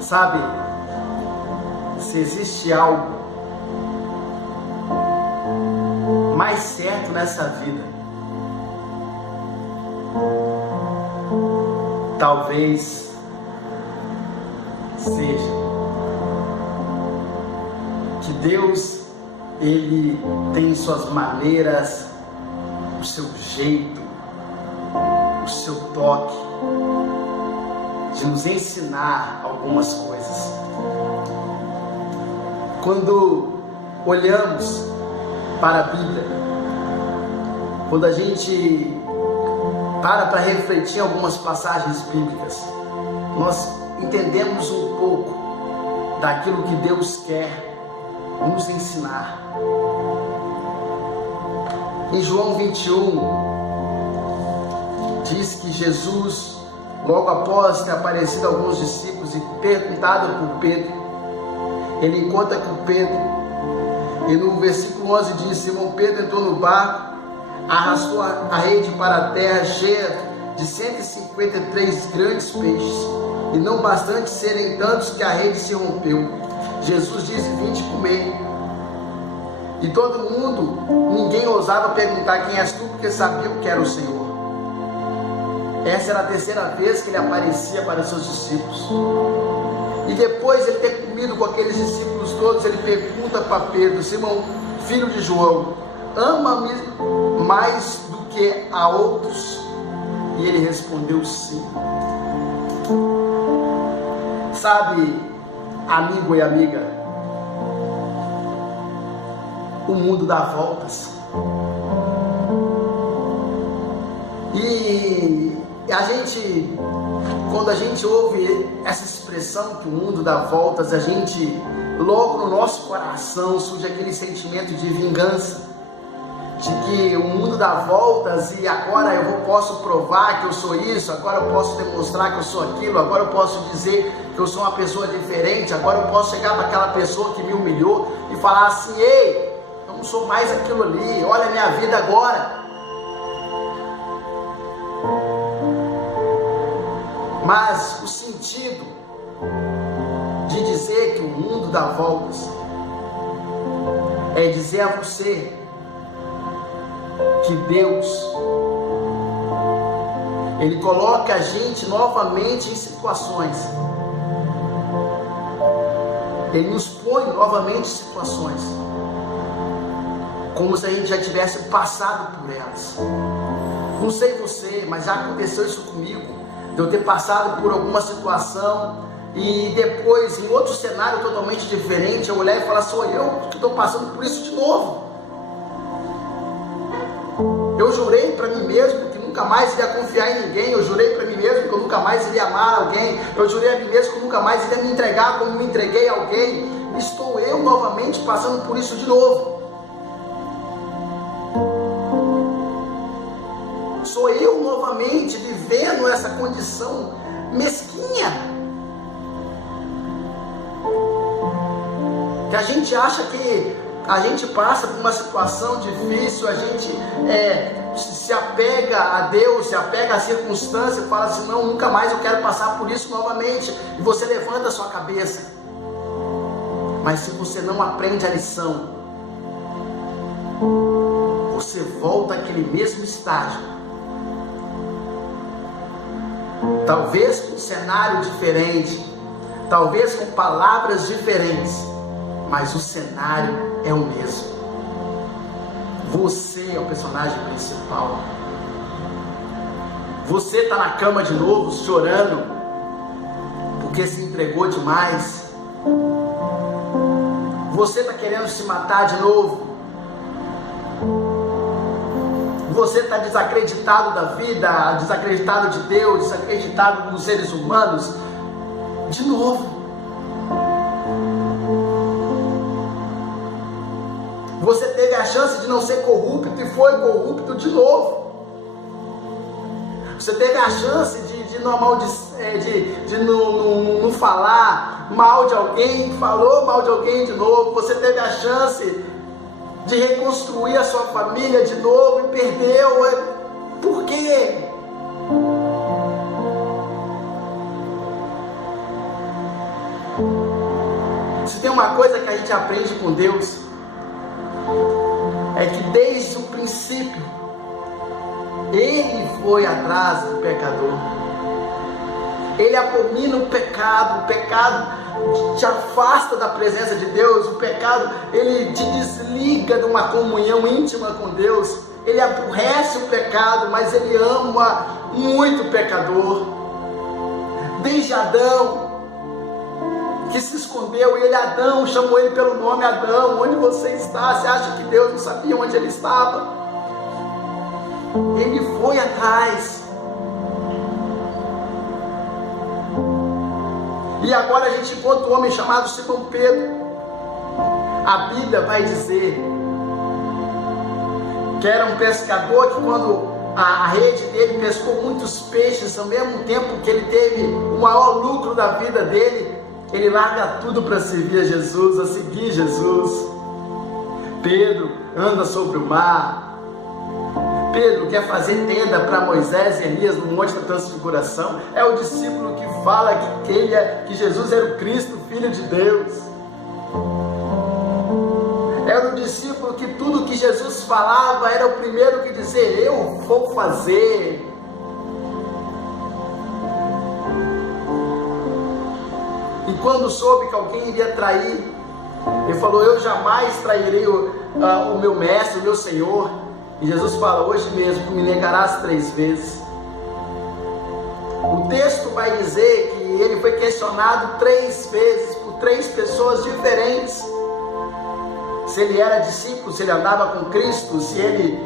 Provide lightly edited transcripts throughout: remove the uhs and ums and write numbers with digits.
Sabe, se existe algo mais certo nessa vida, talvez seja que Deus, Ele tem suas maneiras, o seu jeito, o seu toque de nos ensinar algumas coisas. Quando olhamos para a Bíblia, quando a gente para refletir em algumas passagens bíblicas, nós entendemos um pouco daquilo que Deus quer nos ensinar. Em João 21, diz que Jesus, logo após ter aparecido a alguns discípulos e perguntado por Pedro, ele encontra com Pedro, e no versículo 11 diz: Simão Pedro entrou no barco, arrastou a rede para a terra cheia de 153 grandes peixes, e não bastante serem tantos que a rede se rompeu. Jesus disse: vinde comer. E todo mundo, ninguém ousava perguntar: quem és tu? Porque sabiam que era o Senhor. Essa era a terceira vez que ele aparecia para os seus discípulos. E depois de ele ter comido com aqueles discípulos todos, ele pergunta para Pedro: Simão, filho de João, ama-me mais do que a outros? E ele respondeu: sim. Sabe, amigo e amiga, o mundo dá voltas. E a gente, quando a gente ouve essa expressão que o mundo dá voltas, a gente, logo no nosso coração surge aquele sentimento de vingança, de que o mundo dá voltas e agora eu posso provar que eu sou isso, agora eu posso demonstrar que eu sou aquilo, agora eu posso dizer que eu sou uma pessoa diferente, agora eu posso chegar para aquela pessoa que me humilhou e falar assim: ei, eu não sou mais aquilo ali, olha a minha vida agora. Mas o sentido de dizer que o mundo dá voltas é dizer a você que Deus, Ele coloca a gente novamente em situações, Ele nos põe novamente em situações, como se a gente já tivesse passado por elas. Não sei você, mas já aconteceu isso comigo, de eu ter passado por alguma situação e depois, em outro cenário totalmente diferente, eu olhar e falar: sou eu que estou passando por isso de novo. Eu jurei para mim mesmo que nunca mais iria confiar em ninguém, eu jurei para mim mesmo que eu nunca mais iria amar alguém, eu jurei a mim mesmo que eu nunca mais iria me entregar como me entreguei a alguém. Estou eu novamente passando por isso de novo. Sou eu novamente vivendo essa condição mesquinha, que a gente acha que a gente passa por uma situação difícil, a gente se apega a Deus, se apega à circunstância e fala assim: não, nunca mais eu quero passar por isso novamente. E você levanta a sua cabeça, mas se você não aprende a lição, você volta àquele mesmo estágio, talvez com um cenário diferente, talvez com palavras diferentes, mas o cenário é o mesmo. Você é o personagem principal. Você está na cama de novo, chorando, porque se entregou demais. Você está querendo se matar de novo. Você está desacreditado da vida, desacreditado de Deus, desacreditado dos seres humanos, de novo. Você teve a chance de não ser corrupto e foi corrupto de novo. Você teve a chance de não falar mal de alguém, falou mal de alguém de novo. Você teve a chance de reconstruir a sua família de novo e perdeu. Por quê? Se tem uma coisa que a gente aprende com Deus, é que desde o princípio, Ele foi atrás do pecador. Ele abomina o pecado te afasta da presença de Deus, o pecado, ele te desliga de uma comunhão íntima com Deus. Ele aborrece o pecado, mas ele ama muito o pecador. Desde Adão, que se escondeu, e Adão chamou ele pelo nome: Adão, onde você está? Você acha que Deus não sabia onde ele estava? Ele foi atrás. E agora a gente encontra um homem chamado Simão Pedro. A Bíblia vai dizer que era um pescador que, quando a rede dele pescou muitos peixes, ao mesmo tempo que ele teve o maior lucro da vida dele, ele larga tudo para servir a Jesus, a seguir Jesus. Pedro anda sobre o mar. Pedro quer fazer tenda para Moisés e Elias no Monte da Transfiguração. É o discípulo que fala que Jesus era o Cristo, Filho de Deus. Era o discípulo que tudo que Jesus falava era o primeiro que dizer: eu vou fazer. E quando soube que alguém iria trair, ele falou: eu jamais trairei o meu mestre, o meu Senhor. E Jesus fala: hoje mesmo tu me negarás 3 vezes. O texto vai dizer que ele foi questionado 3 vezes por 3 pessoas diferentes. Se ele era discípulo, se ele andava com Cristo, se ele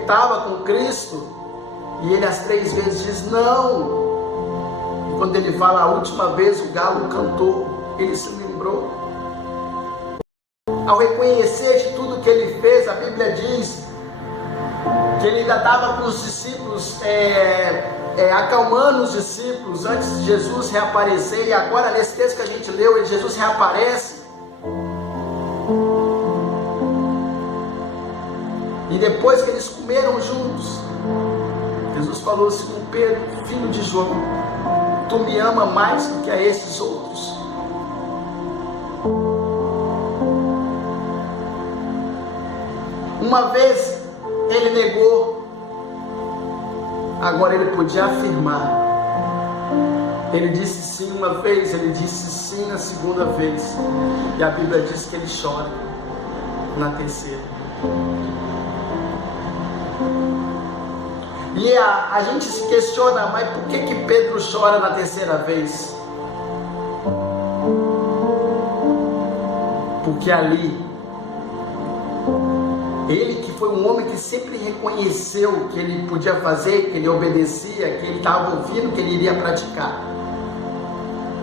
estava com Cristo. E ele as 3 vezes diz não. E quando ele fala a última vez, o galo cantou, ele se lembrou. Ao reconhecer de tudo que ele fez, a Bíblia diz que ele ainda estava com os discípulos, acalmando os discípulos antes de Jesus reaparecer. E agora, nesse texto que a gente leu, Jesus reaparece. E depois que eles comeram juntos, Jesus falou assim: Simão Pedro, filho de João, tu me ama mais do que a esses outros? Uma vez ele negou, agora ele podia afirmar. Ele disse sim uma vez, ele disse sim na segunda vez, e a Bíblia diz que ele chora na terceira. E a gente se questiona: mas por que Pedro chora na terceira vez? Porque ali, ele que foi um homem que sempre reconheceu que ele podia fazer, que ele obedecia, que ele estava ouvindo, que ele iria praticar,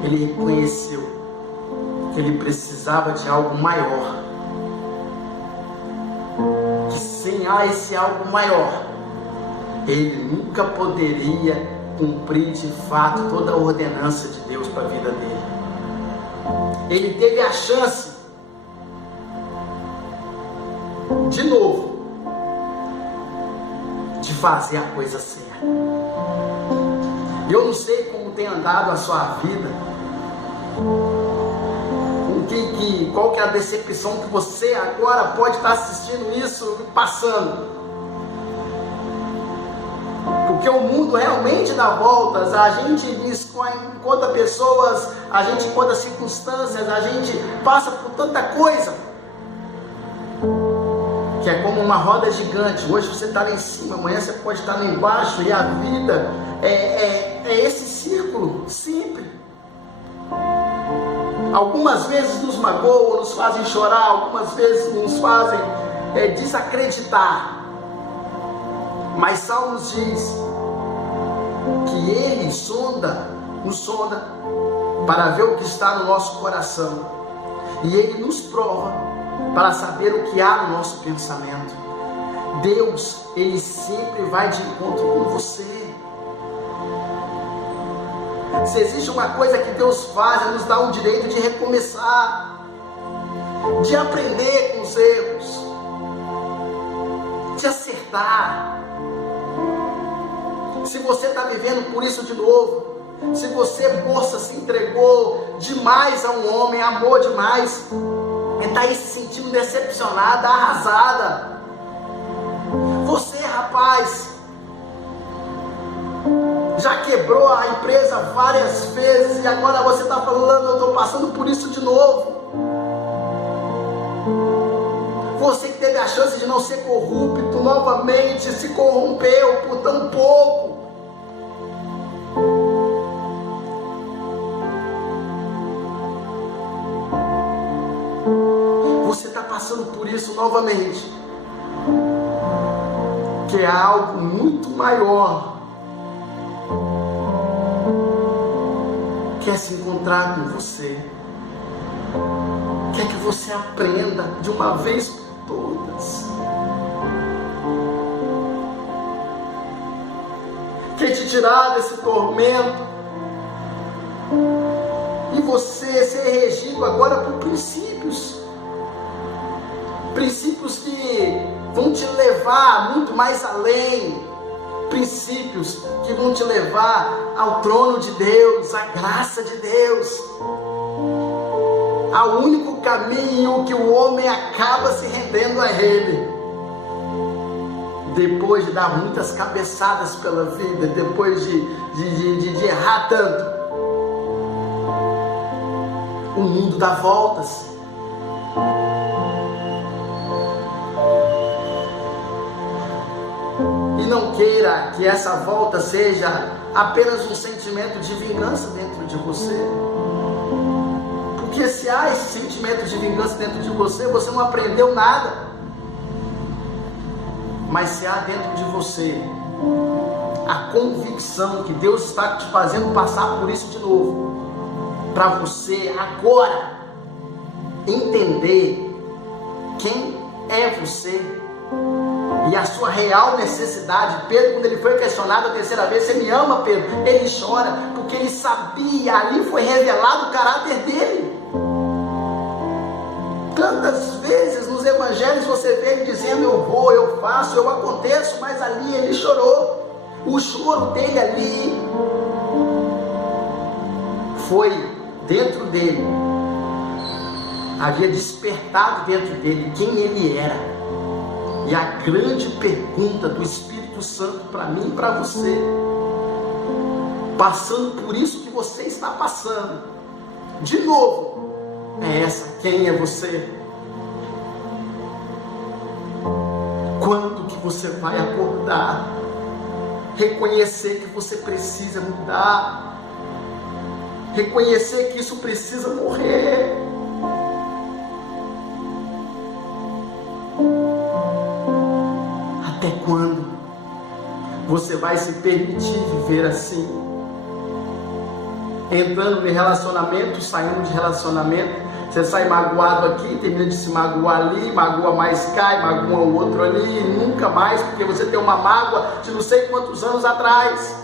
ele reconheceu que ele precisava de algo maior, que sem esse algo maior, ele nunca poderia cumprir de fato toda a ordenança de Deus para a vida dele. Ele teve a chance de novo de fazer a coisa certa. Eu não sei como tem andado a sua vida, qual que é a decepção que você agora pode estar assistindo isso e passando. Porque o mundo realmente dá voltas. A gente encontra pessoas, a gente encontra circunstâncias, a gente passa por tanta coisa, que é como uma roda gigante. Hoje você está lá em cima, amanhã você pode estar lá embaixo. E a vida é esse círculo sempre. Algumas vezes nos magoam, nos fazem chorar, algumas vezes nos fazem desacreditar. Mas Salmos diz que Ele nos sonda para ver o que está no nosso coração. E Ele nos prova para saber o que há no nosso pensamento. Deus, Ele sempre vai de encontro com você. Se existe uma coisa que Deus faz, é nos dar o direito de recomeçar, de aprender com os erros, de acertar. Se você está vivendo por isso de novo, Se você, moça, se entregou demais a um homem, amou demais, e está aí se sentindo decepcionada, arrasada. Você, rapaz, já quebrou a empresa várias vezes e agora você está falando, eu estou passando por isso de novo. Você que teve a chance de não ser corrupto novamente, se corrompeu por tão pouco. Você está passando por isso novamente. Que é algo muito maior. Quer se encontrar com você. Quer que você aprenda de uma vez por todas. Quer te tirar desse tormento. E você ser regido agora por princípios. Princípios que vão te levar muito mais além. Princípios que vão te levar ao trono de Deus, à graça de Deus. Ao único caminho que o homem acaba se rendendo a Ele. Depois de dar muitas cabeçadas pela vida, depois de errar tanto, o mundo dá voltas. E não queira que essa volta seja apenas um sentimento de vingança dentro de você. Porque se há esse sentimento de vingança dentro de você, você não aprendeu nada. Mas se há dentro de você a convicção que Deus está te fazendo passar por isso de novo, para você agora entender quem é você e a sua real necessidade. Pedro, quando ele foi questionado a terceira vez, você me ama, Pedro? Ele chora, porque ele sabia, ali foi revelado o caráter dele. Tantas vezes nos evangelhos você vê ele dizendo, eu vou, eu faço, eu aconteço, mas ali ele chorou. O choro dele ali foi dentro dele, havia despertado dentro dele quem ele era. E a grande pergunta do Espírito Santo para mim e para você, passando por isso que você está passando, de novo, é essa: quem é você? Quando que você vai acordar? Reconhecer que você precisa mudar, reconhecer que isso precisa morrer. Até quando você vai se permitir viver assim? Entrando em relacionamento, saindo de relacionamento, você sai magoado aqui, termina de se magoar ali, magoa mais cai, magoa o outro ali, e nunca mais, porque você tem uma mágoa de não sei quantos anos atrás.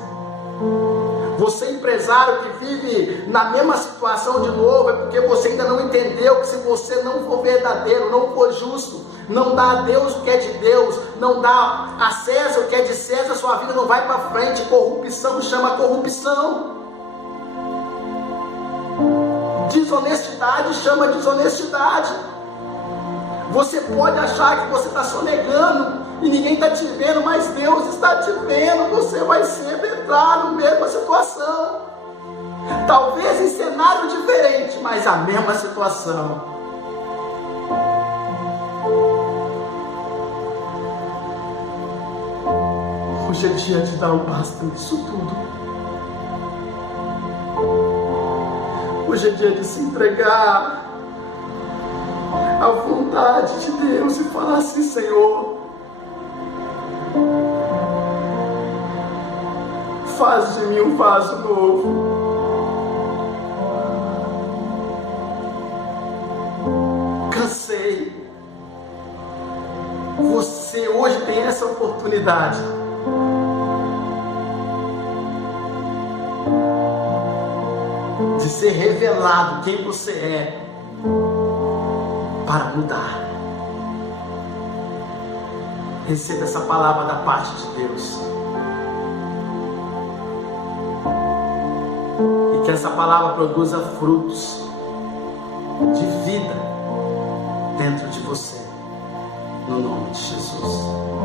Você, empresário que vive na mesma situação de novo, é porque você ainda não entendeu que se você não for verdadeiro, não for justo, não dá a Deus o que é de Deus, não dá a César o que é de César, sua vida não vai para frente. Corrupção chama corrupção. Desonestidade chama desonestidade. Você pode achar que você está sonegando e ninguém está te vendo, mas Deus está te vendo. Você vai sempre entrar na mesma situação, talvez em cenário diferente, mas a mesma situação. Hoje é dia de dar um basta nisso tudo. Hoje é dia de se entregar à vontade de Deus e falar assim: Senhor, faz de mim um vaso novo. Cansei. Você hoje tem essa oportunidade. De ser revelado quem você é, para mudar. Receba essa palavra da parte de Deus. que essa palavra produza frutos de vida dentro de você, no nome de Jesus.